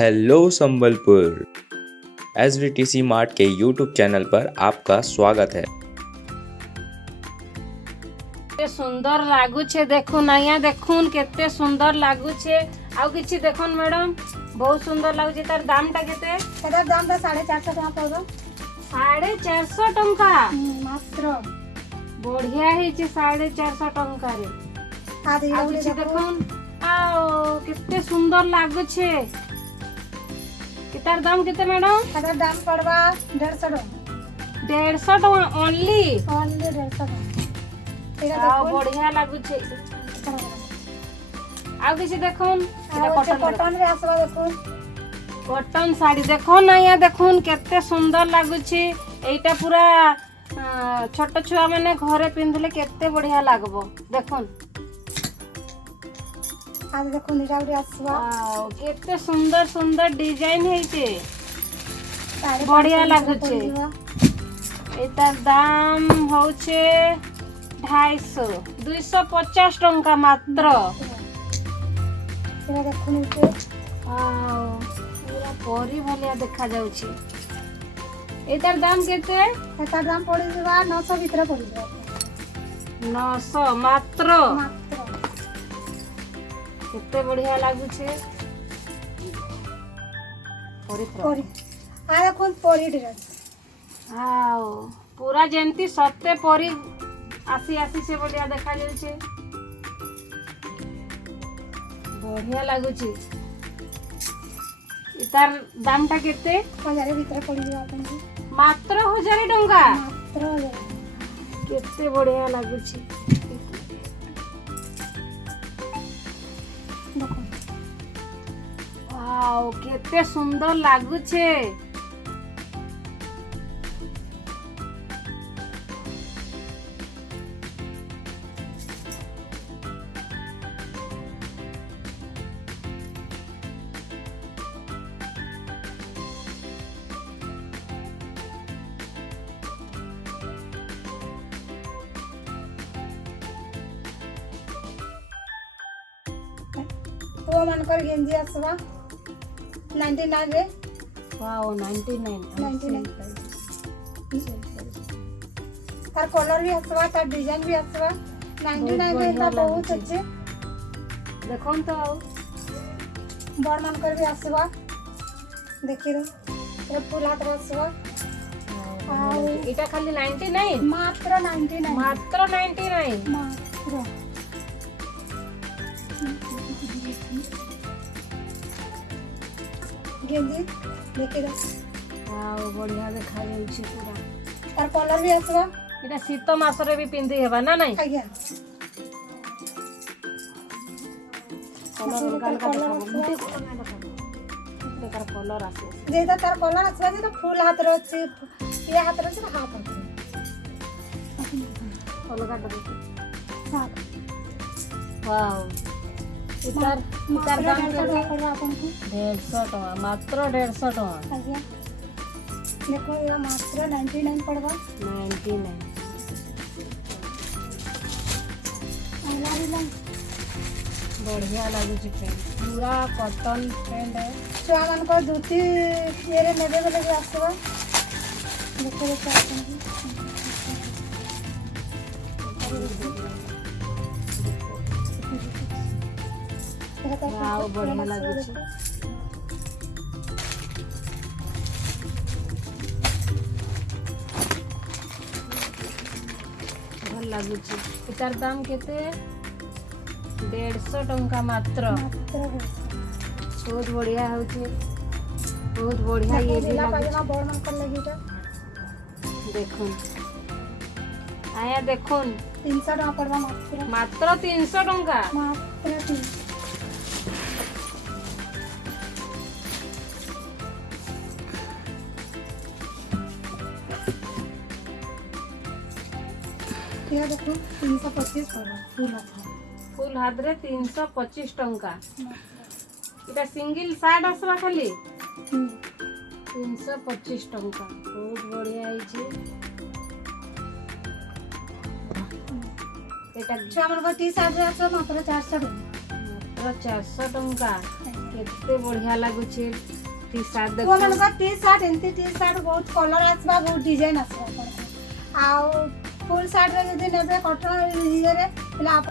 Hello Sambalpur. SVTC mart के YouTube channel पर आपका स्वागत है। केते सुंदर लागुछे देखुन आया देखुन केते सुंदर लागुछे आउ किछि देखुन मैडम बहुत सुंदर लागुछे तार दाम टा केते एटार दाम ता 450 टका पड़ो 450 टंका मात्र बढ़िया हेछि 450 टंका रे आदि आउ किछि देखुन आउ केते सुंदर लागुछे तार दाम केते मैडम एटार दाम पड़वा 150 टका 150 टका ओनली 150 टका आउ बढ़िया लागुछे आउ किछि देखुन कॉटन रे आसबा देखुन कॉटन साड़ी देखो ना या देखुन केते सुंदर लागुछि एटा पूरा छोट छुआ माने घरे पिंधले केते बढ़िया लागबो देखुन आज देखुन इरा रे आसबा वाओ केते सुंदर सुंदर डिजाइन हेचे बढ़िया लागुछि एटार दाम होचे 250 250 टंका मात्र इरा देखुन के वाओ पूरा परी भलिया देखा जाउछि एटार दाम केते एटार दाम पड़ी जबा 900 भीतर पड़ी जबा 900 मात्र मात्र केते बढ़िया लागुछे परी परी आ देखुन परी ड्रेस आओ पूरा जेंती सत्ते परी आसी आसी से बढ़िया देखा जाउछे बढ़िया लागुछे इतार दाम टा केते 1000 भीतर पड़ी जबा अपन मात्र 1000 टंका मात्र 1000 केते बढ़िया लागुछे देखुन वाओ केते सुंदर लागुछे तो मन कर गेंजी आसबा 99 रे वाओ 99 तार कलर भी आसबा तार डिजाइन भी आसबा 99 रे ता बहुत अच्छे देखोन तो आओ बड़ मन कर भी आसबा देखि रो ये फुल हाथ आसबा आओ एटा खाली 99 मात्र 99 मात्र 99 मात्र गेंजी देखि रो वाओ बढ़िया देखा जाउछि पूरा तार कलर भी आसबा एटा शीत मास रे भी पिंदी हेबा ना नहीं आज्ञा कलर हल्का देखा कलर आसे जेता तार कलर आसबा जे तो फुल हाथ रो अछि ये हाथ रो अछि हाथ अलगा डबल हाथ वाओ इतार दाम केते पड़वा अपन को 150 टका मात्र 150 टका आज्ञा देखो ये मात्र 99 पड़वा 99 अगला भी बढ़िया लागुछि फ्रेंड पूरा कॉटन फ्रेंड है छुआ मन को धोती ये रे नेबे बोले के आसबा देखो देखो अपन वाओ बढ़िया लागुछि भल लागुछि एटार दाम केते 150 टंका मात्र बहुत बढ़िया होचे बहुत बढ़िया ये भी लागुछि पाजमा बड़ मन कर लगी तो देखुन आया देखुन 300 टका पड़वा मात्र 300 टंका मात्र 300 ये देखो 325 पड़वा फुल हाथ रे 325 टंका इटा सिंगल सार्ट आसबा खाली 325 टंका बहुत बढ़िया है एटा छुआ मन को टी शर्ट रे आसबा मात्र 400 टका मात्र 400 टंका केते बढ़िया लागुची टी शर्ट वो देखो मन टी शर्ट एंती टी शर्ट बहुत कलर आसबा बहुत डिजाइन आसबा आ फुल शर्ट रे यदि नेबे कॉटन रे पहले आप